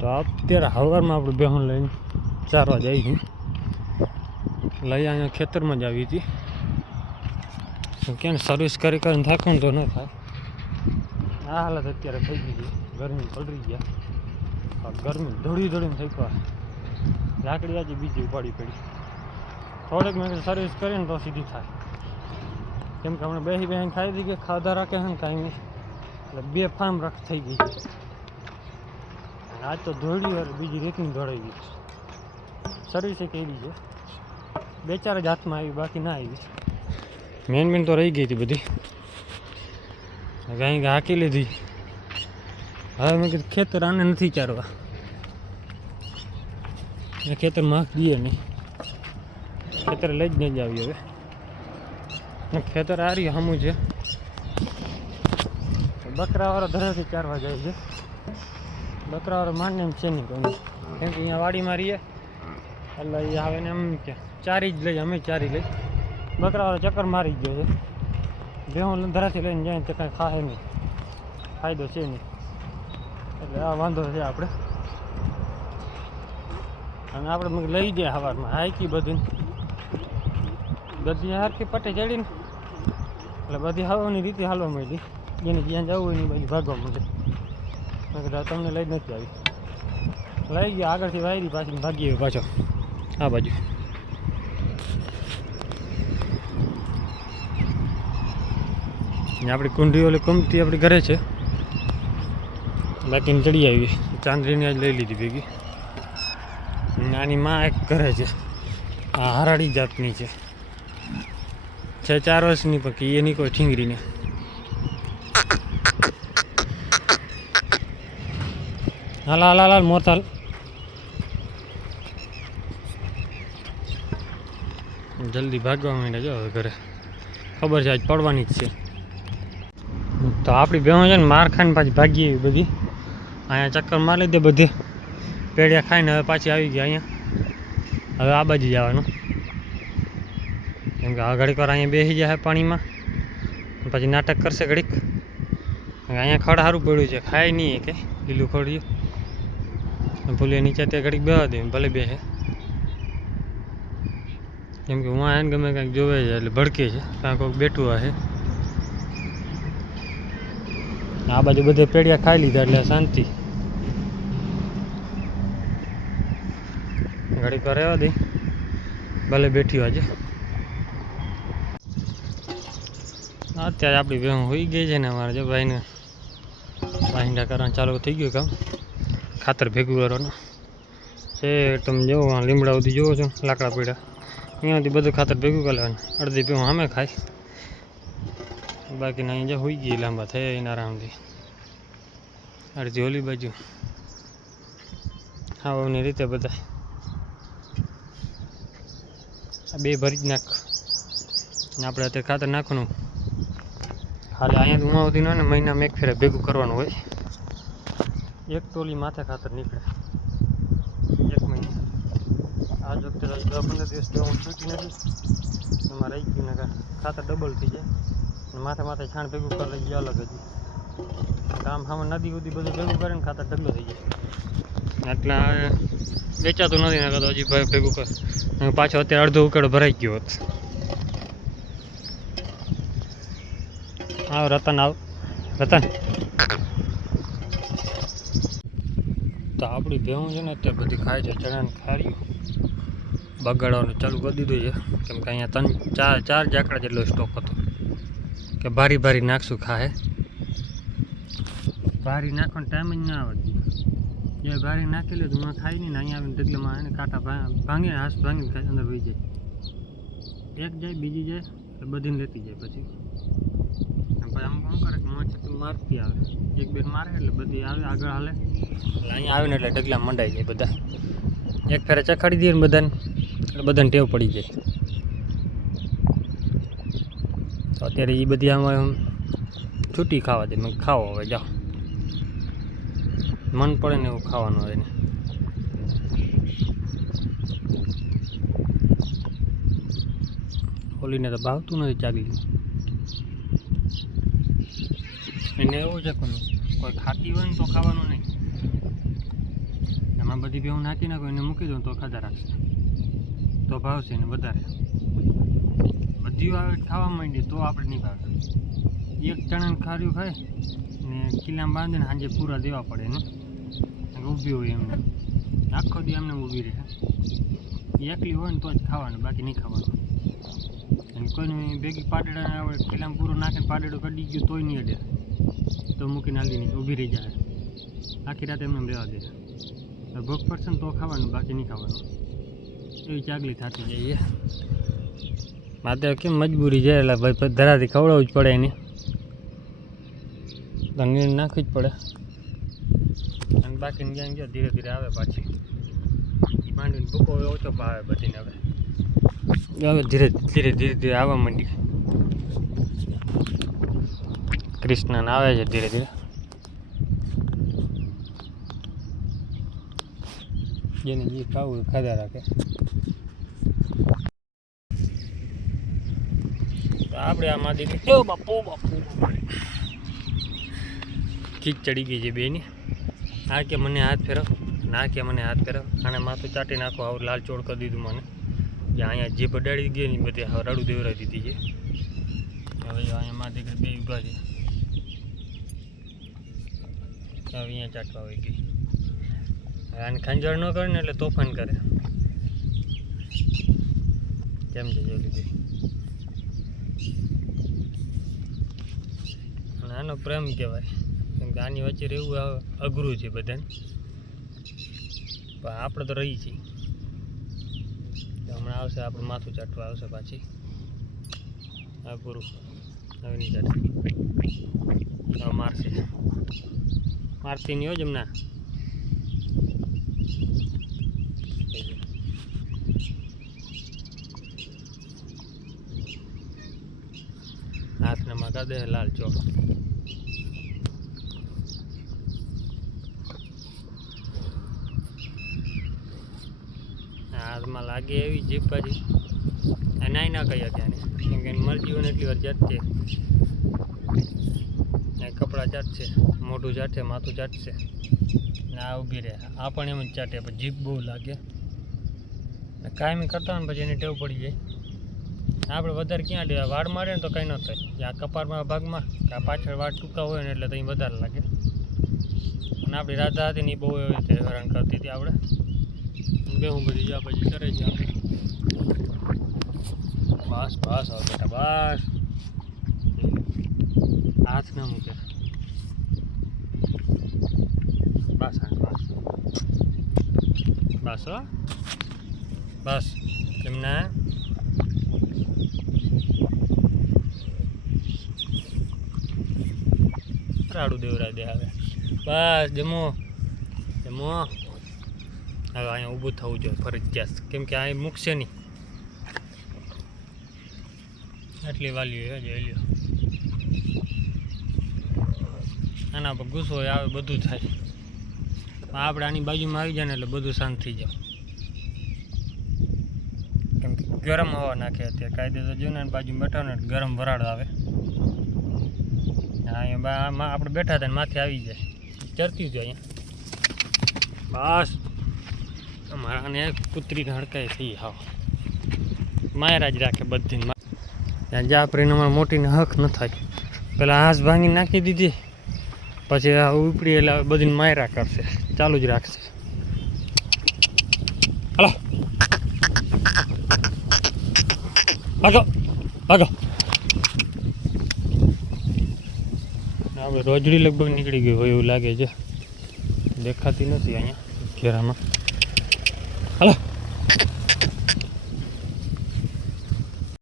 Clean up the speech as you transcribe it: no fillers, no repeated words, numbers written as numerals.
તો અત્યારે સવારમાં આપણે બેહું લઈને ચારવા જઈએ છીએ. લઈ અહીંયા ખેતરમાં જ આવી હતી. ક્યાં સર્વિસ કરીને થાકું તો ન થાય. આ હાલત અત્યારે થઈ ગઈ છે. ગરમી પડી ગયા. ગરમી દોડીને થઈ ગયા. લાકડી આજે બીજી ઉપાડી પડી. થોડીક મેં સર્વિસ કરીને તો સીધી થાય. કેમ કે હમણાં બેસી ખાઈ હતી કે ખાધા રાખે છે ને કાંઈ નહીં. એટલે બે ફાર્મ થઈ ગઈ છે. આજ તો દોડી વાર બીજી રીતની દોડાઈ ગઈ છે. સર્વિસે કરી છે. 2-4 જ હાથમાં આવી, બાકી ના આવી. મેન તો રહી ગઈ હતી બધી. ગાય હાકી લીધી. હવે મેં કીધું ખેતર આને નથી ચારવા. એ ખેતર માખ દઈએ નહીં. ખેતર લઈ જ નહીં જ આવી હવે. ખેતર આ રહ્યું સામું છે. બકરાવાળો ધરાથી ચારવા જાય છે. બકરાવાળો મારને એમ છે નહીં કોઈ. કેમ કે અહીંયા વાડીમાં રહીએ એટલે એ આવે ને એમ કે ચારી જ લઈ, અમે ચારી લઈ. બકરાવાળો ચક્કર મારી ગયો છે. ભેહું ધરાથી લઈને જાય તો કાંઈ ખાય નહીં, ફાયદો છે નહીં. એટલે આ વાંધો છે આપણે. અને આપણે લઈ ગયા સવારમાં હાઈકી બધી હારકી પટ્ટે ચડીને એટલે બધી હવાની રીતે હાલવા માંડી. જેને જ્યાં જવું હોય એની બાજુ ભાગવા માંડે. મેં કીધું તમને લઈ જ નથી આવી. લઈ ગયા આગળથી વાયરી પાછી ભાગીએ પાછો આ બાજુ. આપણી કુંડી ઓલી કમતી આપણી ઘરે છે. બાકીને ચડી આવી. ચાંદરીને આજ લઈ લીધી ભેગી. નાની માં એક ઘરે છે. આ હરાડી જાતની છે. 6-4 વર્ષની પણ એની કોઈ ઠીંગરીને. હાલ મોરતાલ. જલ્દી ભાગવા માંડ્યા જો હવે ઘરે. ખબર છે આજ પડવાની જ છે. તો આપણી બેહો છે ને માર ખાઈને પાછી ભાગી એવી બધી. અહીંયા ચક્કર મારી લીધે બધે પેડિયા ખાઈને હવે પાછી આવી ગયા અહીંયા. હવે આ બાજુ જવાનું. કેમ કે આ ઘડીક વાર અહીંયા બેસી જાય પાણીમાં, પછી નાટક કરશે ઘડીક. અહીંયા ખડ સારું પડ્યું છે, ખાય નહીં કે લીલું ખોડ્યું. ભૂલે નીચે તે ઘડીક બેવા દે ભલે બેસે. કેમ કે હું આને ગમે કાંઈક જોવે છે એટલે ભડકે છે. કાંઈ કોઈક બેઠું હશે. આ બાજુ બધે પેડિયા ખાઈ લીધા એટલે શાંતિ. ઘડીક વાર રહેવા દે ભલે બેઠી આજે. અત્યારે આપણી ભેહું હોઈ ગઈ છે ને. અમારે જો ભાઈને વાહિંડા કરવાનું ચાલુ થઈ ગયું કામ. ખાતર ભેગું કરવાનું છે. તમે જુઓ લીમડા સુધી જુઓ છો લાકડા પીડા. અહીંયાથી બધું ખાતર ભેગું કરી લેવાનું. અડધી ભેહું સામે ખાય, બાકીના અહીં જ્યાં હોઈ ગઈ લાંબા થઈ એને આરામથી. અડધી ઓલી બાજુ આવવાની રીતે બધા. આ બે ભરી જ નાખ. આપણે અત્યારે ખાતર નાખવાનું. ખાલી અહીંયા ઉમાવતી ને મહિનામાં એક ફેરે ભેગું કરવાનું હોય. એક ટોલી માથે ખાતર નીકળે 1 મહિના. આ જ વખતે 10-15 દિવસ હું છૂટી નથી. એમાં રહી ગયું ને ખાતર ડબલ થઈ જાય. માથે છાણ ભેગું કરી લઈ ગયા અલગ હજી. કામ સામે નદી સુધી બધું ભેગું કરે ને ખાતર ઢગલો થઈ જાય. એટલે વેચાતું નથી ને હજી ભેગું કર. પાછો અત્યારે અડધો ઉકેડો ભરાઈ ગયો હોત. આવ રતન, આવ રતન. તો આપણી ભેહું છે ને અત્યારે બધી ખાય છે. ચણાને ખાર્યું બગાડવાનું ચાલુ કરી દીધું છે. કેમ કે અહીંયા 3-4 જાકડા જેટલો સ્ટોક હતો કે ભારી નાખશું ખાહે. ભારી નાખવાનો ટાઈમ જ ના આવે. જે ભારી નાખી લે તો હું ખાઈ નહીં ને અહીંયા આવીને ઢગલામાં એને કાંટા ભાંગીને હાથ ભાંગીને ખાઈ અંદર વહી જાય. એક જાય બીજી જાય એટલે બધીને લેતી જાય. પછી અમુક શું કરે કે મોં મારતી આવે. 1-2 મારે એટલે બધી આવે આગળ હાલે. એટલે અહીંયા આવીને એટલે ઢગલા મંડાઈ જાય બધા. એક ફેરે ચખાડી દઈએ ને બધાને એટલે બધાને ટેવ પડી જાય. તો અત્યારે એ બધી આમાં છૂટી ખાવા દે. મેં ખાવો હવે જાઓ. મન પડે ને એવું ખાવાનું હોય ને. ઓલીને તો ભાવતું નથી ચાગલી. એને એવું છે કોઈ ખાતી હોય ને તો ખાવાનું નહીં. આમાં બધી ભેહું નાખી નાખો એને મૂકી દો તો ખાધા રાખશે, તો ભાવશે ને વધારે. બધી આવે ખાવા માંડી તો આપણે નહીં ભાવે. એક ચણાને ખાર્યું ખાય ને ખીલામાં બાંધીને સાંજે પૂરા દેવા પડે ને, ઊભી હોય એમને આખો દી એમને ઊભી રહે. એકલી હોય ને તો જ ખાવાનું, બાકી નહીં ખાવાનું. અને કોઈને ભેગી પાડેડા આવે ખીલામાં પૂરો નાખીને પાડેડો કડી ગયો તોય નહીં અડે, તો મૂકીને હાલી નહીં ઊભી રહી જાય. આખી રાત એમને રહેવા દે. ભૂખ પડશે ને તો ખાવાનું, બાકી નહીં ખાવાનું. એવી ચાગલી થતી જાય. મારે કેમ મજબૂરી છે એટલે ભાઈ ધરાથી ખવડાવવું જ પડે એને, તો નીર નાખવી જ પડે. અને બાકીને જ્યાં ગયો ધીરે ધીરે આવે પાછી. એ માંડીને ભૂકો ઓછો ભાવે બધીને. હવે ધીરે ધીરે ધીરે ધીરે આવવા માંડી. કૃષ્ણ આવે છે ધીરે ધીરે. જેને જે ખાવું ખાધા રાખે. આપણે આમાંથી બાપુ ખીચ ચડી ગઈ છે બેની. આ કે મને હાથ ફેરવ, ના કે મને હાથ ફેરવ. આને માથું ચાટી નાખો, આવું લાલ ચોળ કરી દીધું મને. જે અહીંયા જે બડાડી ગઈ ને બધી રડું દેવરાઈ દીધી છે. હવે અહીંયા માથે બે ઊભા છે. હવે અહીંયા ચાટવા આવી ગઈ. આને ખંજર ન કરે ને એટલે તોફાન કરે. કેમ છે જોઈ લીધી. અને આનો પ્રેમ કહેવાય, કેમ કે આની વચ્ચે રહેવું અઘરું છે બધાને. પણ આપણે તો રહી છીએ. હમણાં આવશે આપણું માથું ચાટવા આવશે પાછી. હા પૂરું, હવે નહીં ચાટે. હવે મારશે, મારતી નહીં હોય જમના. હાથને માં દે લાલ ચોક. હાથમાં લાગે એવી જીપ પાછી નાઈ ના કહી અત્યારે, કેમ કે મરજી હોય ને એટલી વાર જાટશે. કપડાં ચાટશે, મોઢું ચાટશે, માથું ચાટશે ને આ ઊભી રહે. આ પણ એમ જ ચાટે, પણ જીપ બહુ લાગે. કાયમી કરતા હોય ને પછી એની ટેવ પડી જાય. આપણે વધારે ક્યાં દે વાળ મારે ને તો કંઈ ન થાય. આ કપાળમાં ભાગમાં આ પાછળ વાળ ટૂંકા હોય ને એટલે તો વધારે લાગે. અને આપણી રાધા હતી ને એ બહુ એવી રીતે હેરાન કરતી હતી. આપણે બેહું બધી જ્યાં પછી કરે છે. બસ બસ હવે બેટા બસ, હાથ ના મૂકે. બસ હા બસ બસ હો બસ. એમને રાડું દેવરા દે. હવે બસ જમો જમો. હવે અહીંયા ઊભું થવું જોઈએ ફરજિયાત, કેમ કે અહીં મૂકશે નહીં. આટલી વાલી હોય જોઈ લ્યો. આના પર ગુસ્સો આવે બધું થાય. આપણે આની બાજુમાં આવી જાય ને એટલે બધું શાંત થઈ જાય. કેમ કે ગરમ હવા નાખે અત્યારે કાયદેસર જો ને બાજુ બેઠા ને ગરમ વરાળ આવે. અહીંયા આપણે બેઠા હતા ને માથે આવી જાય ચરતી જ અહીંયા. બસ અમારાને કૂતરીને હડકાય થઈ હાવ માયરા જ રાખે બધી. ત્યાં જા પ્રેમ અમારે મોટીને હક ન થાય. પેલા હાંસ ભાંગી નાખી દીધી, પછી ઉપડી એટલે બધીને માયરા કરશે, ચાલુ જ રાખશે. હાલો ભાગો ભાગો. આપણે રોજડી લગભગ નીકળી ગઈ હોય એવું લાગે છે, દેખાતી નથી અહીંયા ઘેરામાં. હાલો